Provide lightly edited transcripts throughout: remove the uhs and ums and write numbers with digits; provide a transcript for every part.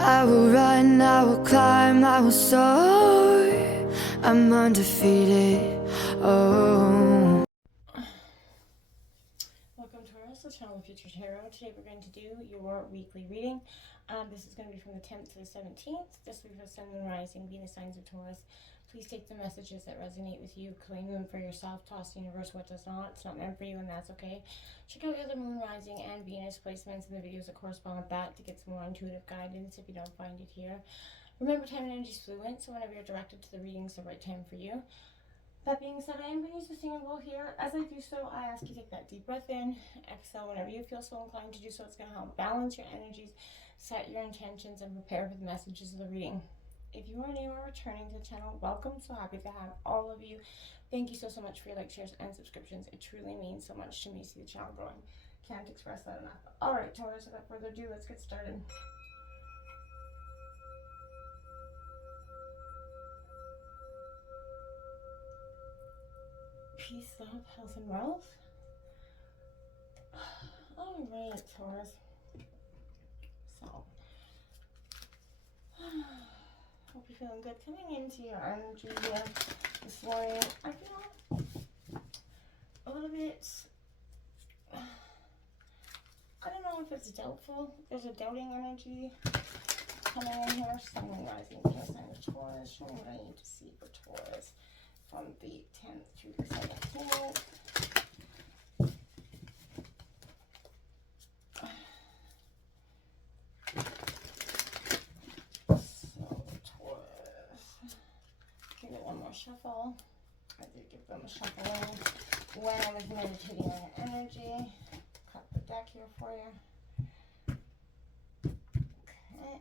I will run, I will climb, I will soar. I'm undefeated. Oh. Welcome to the channel of Future Tarot. Today we're going to do your weekly reading. This is going to be from the 10th to the 17th. This week for Sun, Moon, Rising, Venus signs of Taurus. Please take the messages that resonate with you, claim them for yourself, toss the universe what does not. It's not meant for you, and that's okay. Check out your other Moon, Rising, and Venus placements in the videos that correspond with that to get some more intuitive guidance if you don't find it here. Remember, time and energy is fluent, so whenever you're directed to the reading, it's the right time for you. That being said, I am going to use the singing bowl here. As I do so, I ask you to take that deep breath in, exhale whenever you feel so inclined to do so. It's going to help balance your energies, set your intentions, and prepare for the messages of the reading. If you are new or returning to the channel, welcome. So happy to have all of you. Thank you so much for your likes, shares, and subscriptions. It truly means so much to me to see the channel growing. Can't express that enough. All right, Taurus, without further ado, let's get started. Peace, love, health, and wealth. All right, Taurus. So, hope you're feeling good coming into your energy here this morning. I feel a little bit, I don't know if it's doubtful. There's a doubting energy coming in here. Sun, Moon, Rising, Venus sign of Taurus. Show me what I need to see for Taurus from the 10th to the 17th. Give it one more shuffle. I did give them a shuffle when I was meditating on your energy. Cut the deck here for you. Okay.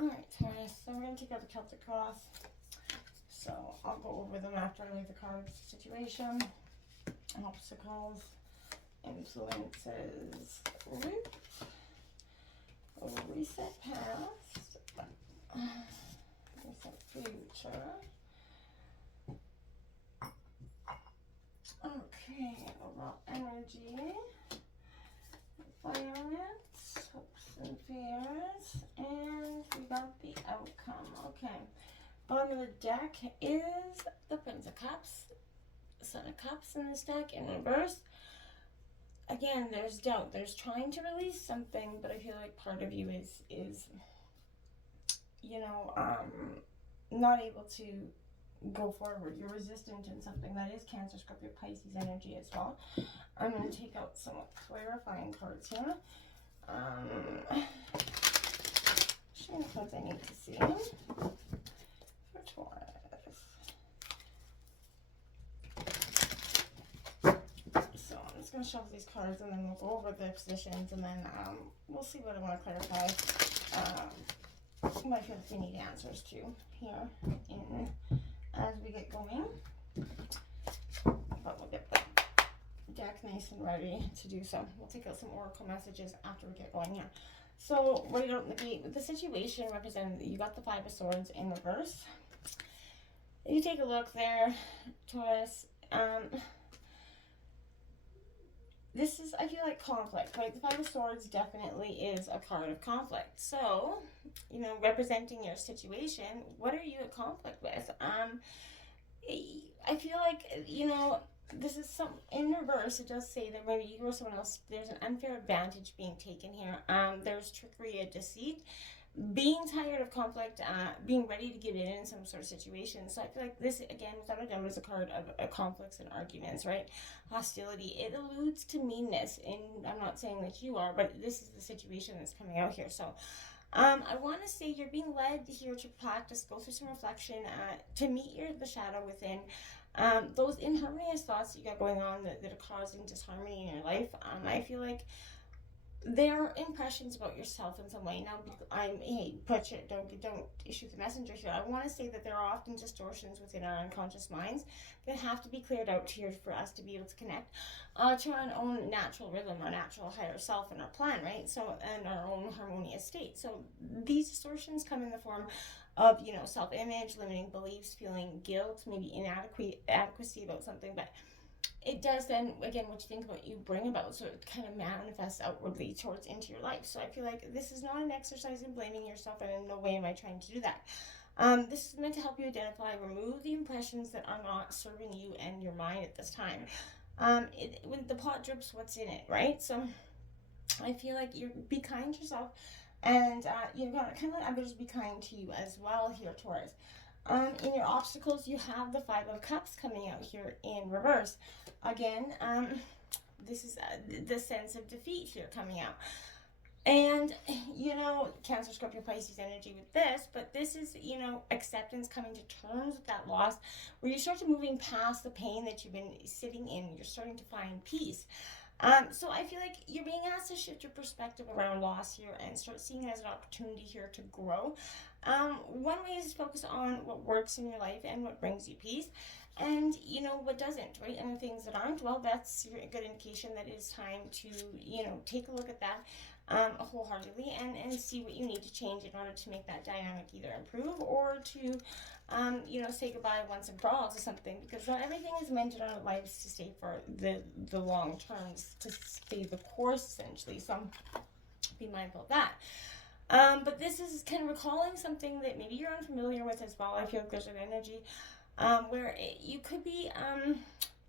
Alright, Taurus. So we're going to take out the Celtic Cross. So I'll go over them after I leave the cards. Situation, obstacles, influences, root. Reset past, reset future. Okay, overall energy, environment, hopes and fears, and we got the outcome. Okay, bottom of the deck is the Prince of Cups, Son of Cups in this deck in reverse. Again, there's doubt. There's trying to release something, but I feel like part of you is you know, not able to go forward. You're resistant in something. That is Cancer, Scorpio, Pisces energy as well. I'm going to take out some clarifying cards here. Show me the cards I need to see for Taurus. I'm going to shuffle these cards and then we'll go over the positions and then we'll see what I want to clarify. I feel like we need answers to here as we get going. But we'll get the deck nice and ready to do so. We'll take out some oracle messages after we get going here. So right out in the gate with the situation represented, you got the Five of Swords in reverse. If you take a look there, Taurus, this is, I feel like, conflict, right? The Five of Swords definitely is a card of conflict. So, you know, representing your situation, what are you at conflict with? I feel like, you know, this is some, in reverse, it does say that maybe you or someone else, there's an unfair advantage being taken here. There's trickery and deceit. Being tired of conflict, being ready to give in some sort of situation. So I feel like this, again, without a doubt, is a card of conflicts and arguments, right? Hostility. It alludes to meanness, and I'm not saying that you are, but this is the situation that's coming out here. So I want to say you're being led here to practice, go through some reflection, to meet the shadow within. Those inharmonious thoughts that you got going on that are causing disharmony in your life, I feel like they're impressions about yourself in some way. Now, don't issue the messenger here. I want to say that there are often distortions within our unconscious minds that have to be cleared out here for us to be able to connect to our own natural rhythm, our natural higher self, and our plan, right? So, and our own harmonious state. So, these distortions come in the form of, you know, self-image, limiting beliefs, feeling guilt, maybe inadequacy about something, but it does then, again, what you think about, you bring about. So it kind of manifests outwardly towards into your life. So I feel like this is not an exercise in blaming yourself, and in no way am I trying to do that. This is meant to help you identify, remove the impressions that are not serving you and your mind at this time. When the pot drips, what's in it, right? So I feel like you be kind to yourself, and you're gonna kind of let others be kind to you as well here, Taurus. In your obstacles, you have the Five of Cups coming out here in reverse. Again, this is the sense of defeat here coming out. And, Cancer, Scorpio, Pisces energy with this, but this is, acceptance, coming to terms with that loss, where you start to moving past the pain that you've been sitting in. You're starting to find peace. So I feel like you're being asked to shift your perspective around loss here and start seeing it as an opportunity here to grow. One way is to focus on what works in your life and what brings you peace, and what doesn't, right? And the things that aren't, well, that's a good indication that it's time to take a look at that wholeheartedly and see what you need to change in order to make that dynamic either improve or to say goodbye once and for all to something, because not everything is meant in our lives to stay for the long terms, to stay the course essentially. So be mindful of that. But this is kind of recalling something that maybe you're unfamiliar with as well. I feel like there's an energy where you could be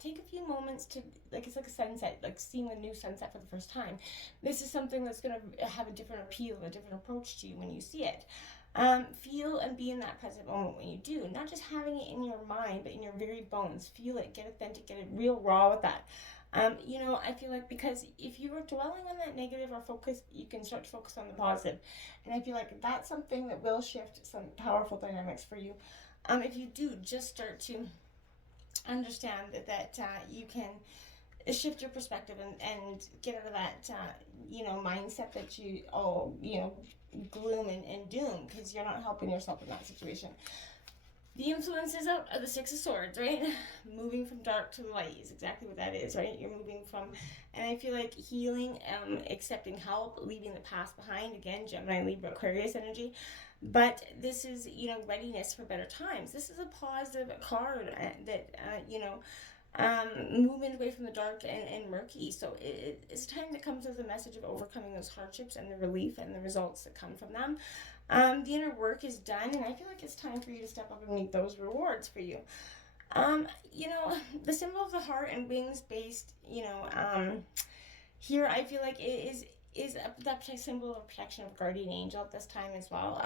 take a few moments to, it's like a sunset, like seeing a new sunset for the first time. This is something that's going to have a different appeal, a different approach to you when you see it. Feel and be in that present moment when you do, not just having it in your mind, but in your very bones. Feel it, get authentic, get it real raw with that. I feel like, because if you are dwelling on that negative or focus, you can start to focus on the positive. And I feel like that's something that will shift some powerful dynamics for you. If you do just start to understand that you can shift your perspective and get out of that mindset that you gloom and doom, because you're not helping yourself in that situation. The influences of the Six of Swords, right? Moving from dark to the light is exactly what that is, right? You're moving from, and I feel like healing, accepting help, leaving the past behind. Again, Gemini, Libra, Aquarius energy. But this is, readiness for better times. This is a positive card that, movement away from the dark and murky. So it's time that comes as a message of overcoming those hardships and the relief and the results that come from them. The inner work is done, and I feel like it's time for you to step up and meet those rewards for you. The symbol of the heart and wings based, here I feel like it is that symbol of protection of guardian angel at this time as well.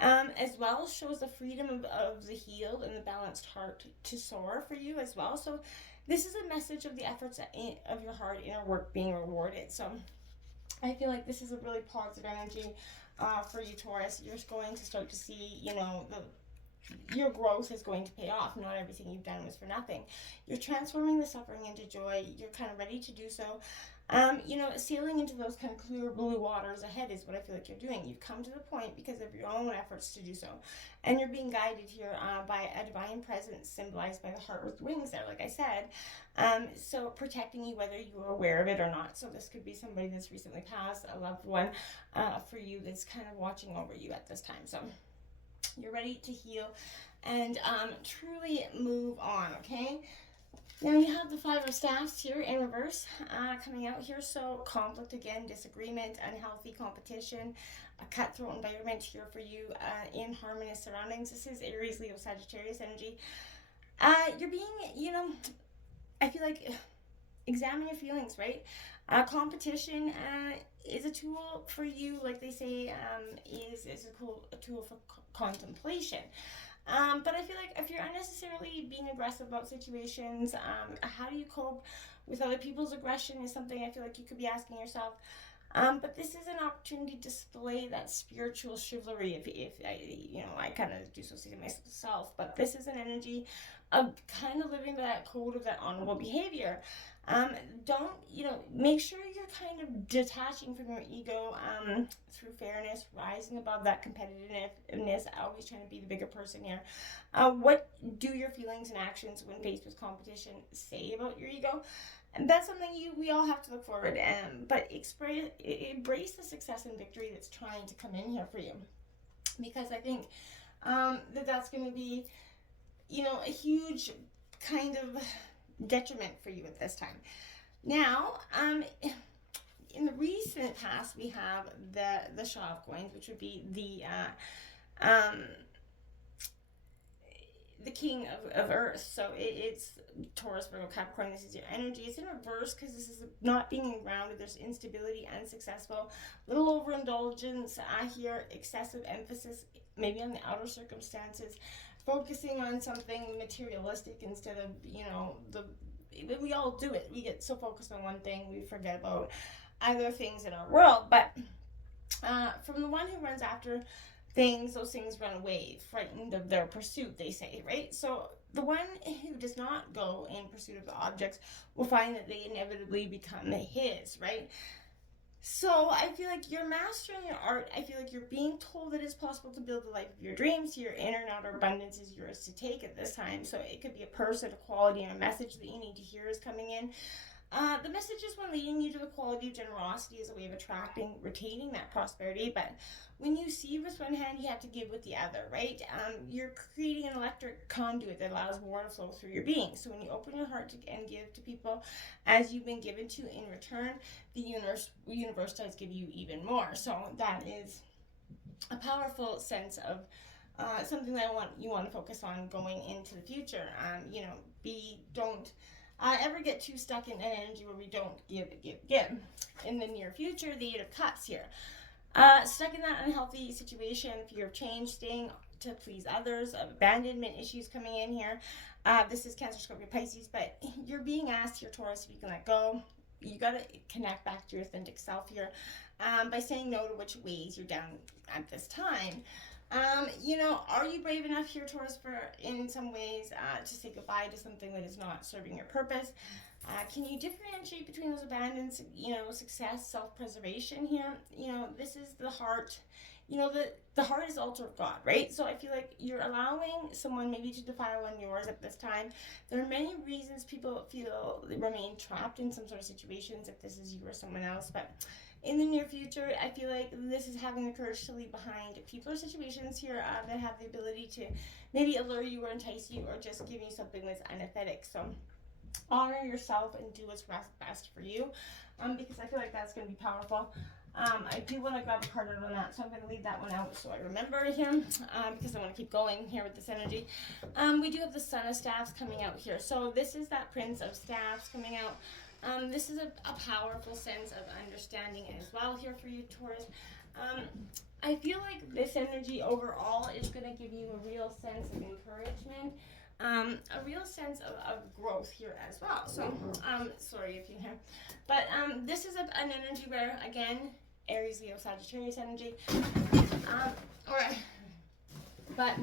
As well shows the freedom of the healed and the balanced heart to soar for you as well. So this is a message of the efforts of your heart inner work being rewarded. So I feel like this is a really positive energy for you, Taurus. You're going to start to see, your growth is going to pay off. Not everything you've done was for nothing. You're transforming the suffering into joy. You're kind of ready to do so. Sailing into those kind of clear blue waters ahead is what I feel like you're doing. You've come to the point because of your own efforts to do so. And you're being guided here by a divine presence symbolized by the heart with wings there, like I said. So protecting you whether you are aware of it or not. So this could be somebody that's recently passed, a loved one for you that's kind of watching over you at this time. So you're ready to heal and truly move on, okay? Now you have the Five of Staffs here in reverse coming out here. So conflict again, disagreement, unhealthy competition, a cutthroat environment here for you in harmonious surroundings. This is Aries, Leo, Sagittarius energy. You're being, I feel like examine your feelings, right? Competition is a tool for you, like they say, is a tool for contemplation. But I feel like if you're unnecessarily being aggressive about situations, how do you cope with other people's aggression is something I feel like you could be asking yourself. But this is an opportunity to display that spiritual chivalry, if I kind of dissociate myself, but this is an energy of kind of living by that code of that honorable behavior. Don't, make sure you're kind of detaching from your ego through fairness, rising above that competitiveness, always trying to be the bigger person here. What do your feelings and actions when faced with competition say about your ego? And that's something we all have to look forward but embrace the success and victory that's trying to come in here for you. Because I think that's going to be, a huge kind of detriment for you at this time. Now, in the recent past, we have the Shaw of Coins, which would be the king of earth. So it's Taurus, Virgo, Capricorn. This is your energy. It's in reverse because this is not being grounded. There's instability, unsuccessful, little overindulgence. I hear excessive emphasis maybe on the outer circumstances, focusing on something materialistic instead of, we all do it. We get so focused on one thing, we forget about other things in our world. But from the one who runs after things, those things run away, frightened of their pursuit, they say, right? So the one who does not go in pursuit of the objects will find that they inevitably become his, right? So I feel like you're mastering your art. I feel like you're being told that it's possible to build the life of your dreams. Your inner and outer abundance is yours to take at this time. So it could be a person, a quality, and a message that you need to hear is coming in. The message is one leading you to the quality of generosity as a way of attracting, retaining that prosperity. But when you see with one hand, you have to give with the other, right? You're creating an electric conduit that allows more to flow through your being. So when you open your heart and give to people as you've been given to in return, the universe does give you even more. So that is a powerful sense of something that you want to focus on going into the future. Don't ever get too stuck in an energy where we don't give. In the near future, the 8 of Cups here. Stuck in that unhealthy situation, fear of change, staying to please others, abandonment issues coming in here. This is Cancer, Scorpio, Pisces, but you're being asked here, Taurus, if you can let go. You got to connect back to your authentic self here by saying no to which ways you're down at this time. Are you brave enough here, Taurus, for in some ways to say goodbye to something that is not serving your purpose? Can you differentiate between those abandons, success, self-preservation here? This is the heart. The heart is the altar of God, right? So I feel like you're allowing someone maybe to defile on yours at this time. There are many reasons people feel they remain trapped in some sort of situations, if this is you or someone else, but in the near future, I feel like this is having the courage to leave behind people or situations here that have the ability to maybe allure you or entice you or just give you something that's unauthentic. So honor yourself and do what's best for you, because I feel like that's going to be powerful. I do want to grab a card out on that, so I'm going to leave that one out so I remember him, because I want to keep going here with this energy. We do have the Son of Staffs coming out here. So this is that Prince of Staffs coming out. This is a powerful sense of understanding as well here for you, Taurus. I feel like this energy overall is going to give you a real sense of encouragement, a real sense of growth here as well. So, sorry if you hear. But this is an energy where, again, Aries, Leo, Sagittarius energy. But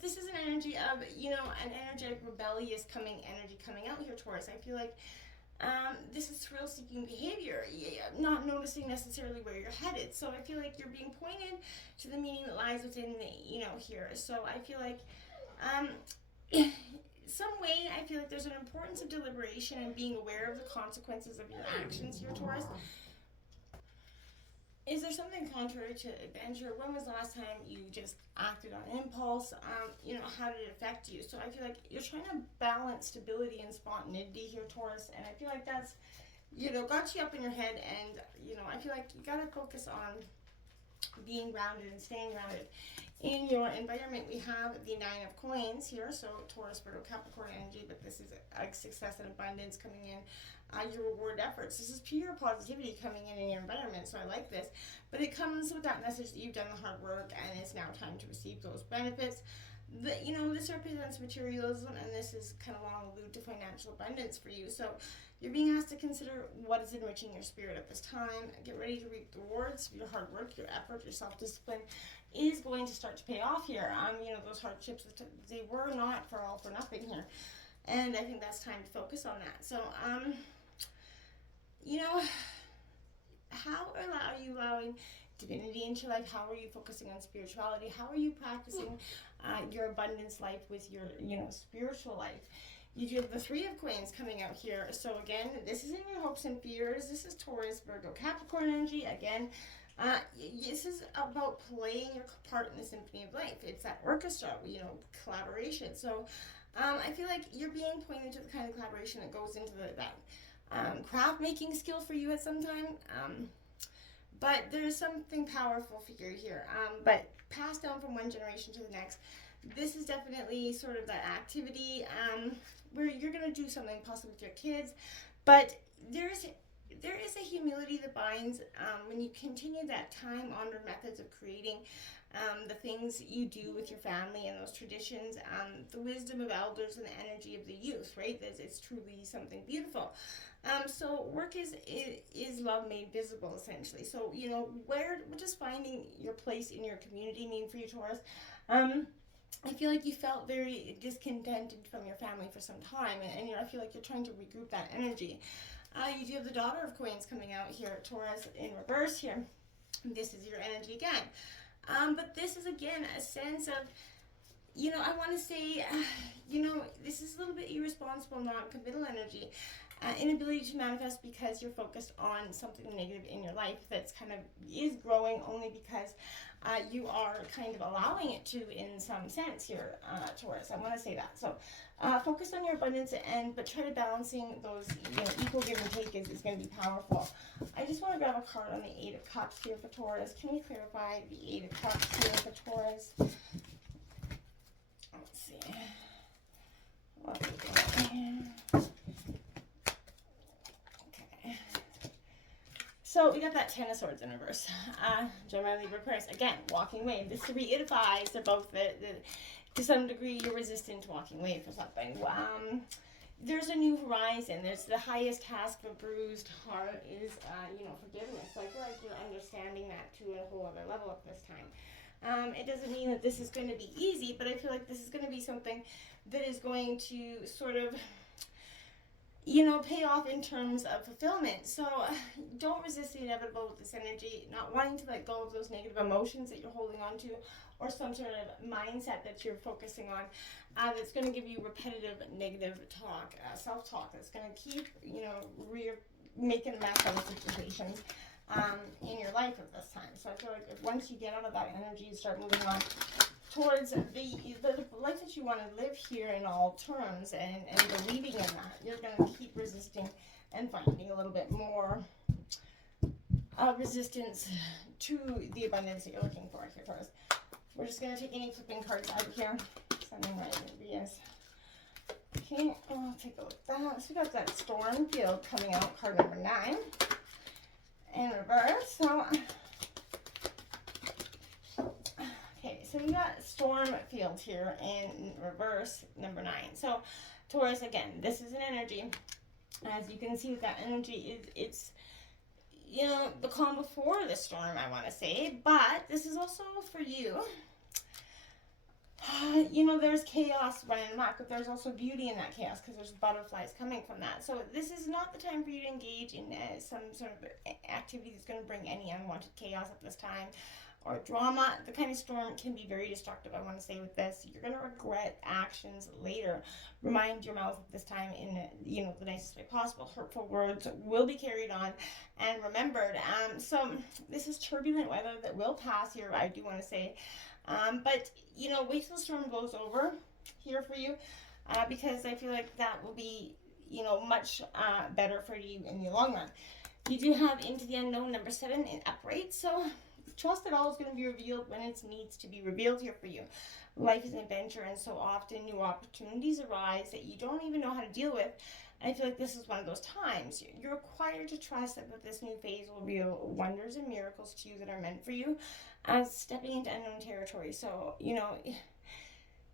this is an energy of, an energetic, rebellious energy coming out here, Taurus. I feel like this is thrill-seeking behavior, not noticing necessarily where you're headed. So I feel like you're being pointed to the meaning that lies within here. So I feel like some way, I feel like there's an importance of deliberation and being aware of the consequences of your actions here, Taurus. Is there something contrary to adventure? When was the last time you just acted on impulse? How did it affect you? So I feel like you're trying to balance stability and spontaneity here, Taurus, and I feel like that's, got you up in your head, and, I feel like you got to focus on being grounded and staying grounded. In your environment, we have the 9 of Coins here, so Taurus, Virgo, Capricorn energy, but this is a success and abundance coming in. Your reward efforts. This is pure positivity coming in your environment, so I like this. But it comes with that message that you've done the hard work and it's now time to receive those benefits. This represents materialism, and this is kind of long allude to financial abundance for you. So you're being asked to consider what is enriching your spirit at this time. Get ready to reap the rewards. Your hard work, your effort, your self-discipline is going to start to pay off here. Those hardships, they were not for all for nothing here. And I think that's time to focus on that. So, how are you allowing divinity into your life? How are you focusing on spirituality? How are you practicing your abundance life with your, spiritual life? You do have the 3 of Coins coming out here. So again, this is in your hopes and fears. This is Taurus, Virgo, Capricorn energy. Again, this is about playing your part in the symphony of life. It's that orchestra, collaboration. So I feel like you're being pointed to the kind of collaboration that goes into that craft making skill for you at some time. But there's something powerful for you here. But passed down from one generation to the next. This is definitely sort of that activity where you're going to do something possibly with your kids. But there is a humility that binds when you continue that time-honored methods of creating the things you do with your family and those traditions, the wisdom of elders and the energy of the youth, right? It's truly something beautiful. So work is love made visible, essentially. So, you know, what does finding your place in your community mean for you, Taurus? I feel like you felt very discontented from your family for some time, and I feel like you're trying to regroup that energy. You do have the Daughter of Coins coming out here, Taurus, in reverse here. This is your energy again. But this is, again, a sense of, you know, I want to say, you know, this is a little bit irresponsible, non-committal energy. Inability to manifest because you're focused on something negative in your life that's kind of is growing only because you are kind of allowing it to in some sense here, Taurus. I want to say that. So focus on your abundance but try to balancing those, you know, equal give and take is going to be powerful. I just want to grab a card on the Eight of Cups here for Taurus. Can you clarify the Eight of Cups here for Taurus? Let's see. What we got here? So we got that Ten of Swords in reverse. Gemini, Libra, Aquarius. Again, walking away. This solidifies they're both to some degree you're resistant to walking away for something. There's a new horizon. There's the highest task of a bruised heart is you know, forgiveness. So I feel like you're understanding that to a whole other level at this time. It doesn't mean that this is going to be easy, but I feel like this is going to be something that is going to sort of, you know, pay off in terms of fulfillment. So don't resist the inevitable with this energy, not wanting to let go of those negative emotions that you're holding on to or some sort of mindset that you're focusing on that's going to give you repetitive negative talk, self-talk that's going to keep, you know, making a mess of situations in your life at this time. So I feel like once you get out of that energy, you start moving on towards the life that you want to live here in all terms and believing in that. You're going to keep resisting and finding a little bit more resistance to the abundance that you're looking for here, Taurus. We're just going to take any flipping cards out of here. Sending right into yes. Okay, I'll take a look at that. So we got that Storm Field coming out, card number 9 in reverse. So so we got Storm Field here in reverse, number 9. So Taurus, again, this is an energy. As you can see with that energy, it's, you know, the calm before the storm, I want to say. But this is also for you. You know, there's chaos running amok, but there's also beauty in that chaos because there's butterflies coming from that. So this is not the time for you to engage in some sort of activity that's going to bring any unwanted chaos at this time or drama. The kind of storm can be very destructive, I want to say, with this. You're going to regret actions later. Remind your mouth at this time in, you know, the nicest way possible. Hurtful words will be carried on and remembered. So this is turbulent weather that will pass here, I do want to say. But, you know, wait till the storm blows over here for you because I feel like that will be, you know, much better for you in the long run. You do have Into the Unknown, number 7 in upright. So trust that all is going to be revealed when it needs to be revealed here for you. Life is an adventure, and so often new opportunities arise that you don't even know how to deal with. And I feel like this is one of those times. You're required to trust that this new phase will reveal wonders and miracles to you that are meant for you as stepping into unknown territory. So, you know,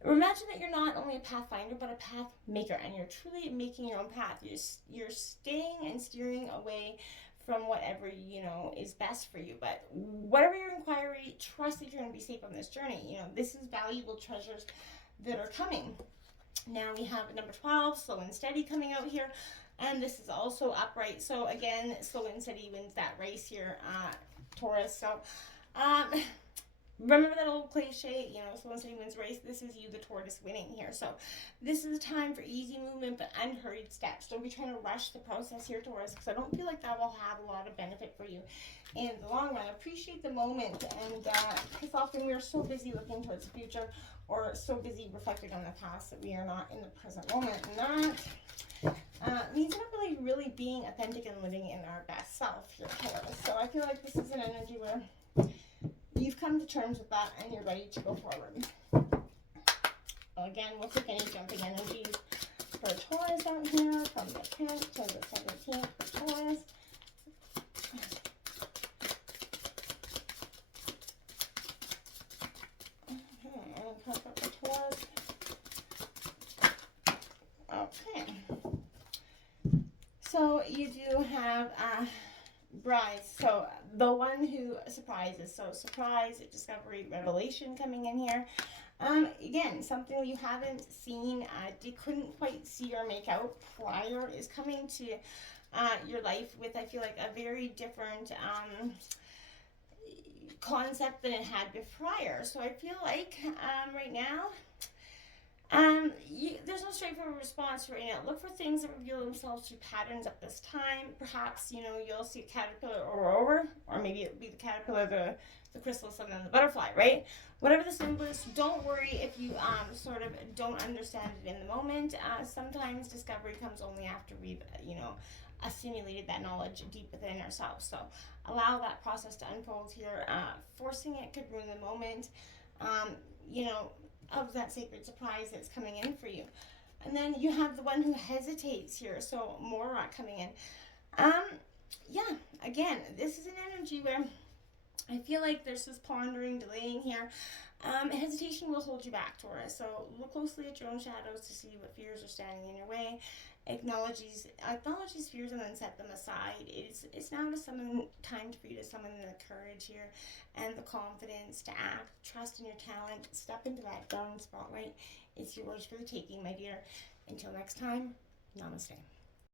imagine that you're not only a pathfinder, but a path maker, and you're truly making your own path. You're staying and steering away from whatever, you know, is best for you. But whatever your inquiry, trust that you're going to be safe on this journey. You know, this is valuable treasures that are coming. Now we have number 12, Slow and Steady, coming out here. And this is also upright. So again, Slow and Steady wins that race here, Taurus. So remember that old cliche, you know, slow and steady wins race. This is you, the tortoise, winning here. So this is a time for easy movement but unhurried steps. Don't be trying to rush the process here, Taurus, because I don't feel like that will have a lot of benefit for you in the long run. Appreciate the moment, and because often we are so busy looking towards the future, or so busy reflecting on the past that we are not in the present moment. And that means we're not really being authentic and living in our best self here, Taurus. So I feel like this is an energy where you've come to terms with that and you're ready to go forward. Again, we'll take any jumping energies for Taurus out here from the 10th to the 17th for Taurus. Okay, and comfort for Taurus. Okay. So you do have Bride. So the one who surprises. So surprise, discovery, revelation coming in here. Again, something you haven't seen, you couldn't quite see or make out prior is coming to your life with, I feel like, a very different concept than it had been prior. So I feel like right now, there's no straightforward response right now. Look for things that reveal themselves through patterns at this time. Perhaps, you'll see a caterpillar or maybe it'll be the caterpillar, the chrysalis, and then the butterfly, right? Whatever the symbol is, don't worry if you sort of don't understand it in the moment. Sometimes discovery comes only after we've, assimilated that knowledge deep within ourselves. So allow that process to unfold here. Forcing it could ruin the moment. Of that sacred surprise that's coming in for you. And then you have the one who hesitates here, so more coming in. Again, this is an energy where I feel like there's this pondering, delaying here. Hesitation will hold you back, Taurus. So look closely at your own shadows to see what fears are standing in your way. Acknowledge these fears and then set them aside. It's now time for you to summon the courage here and the confidence to act. Trust in your talent. Step into that golden spotlight. It's yours for the taking, my dear. Until next time, namaste.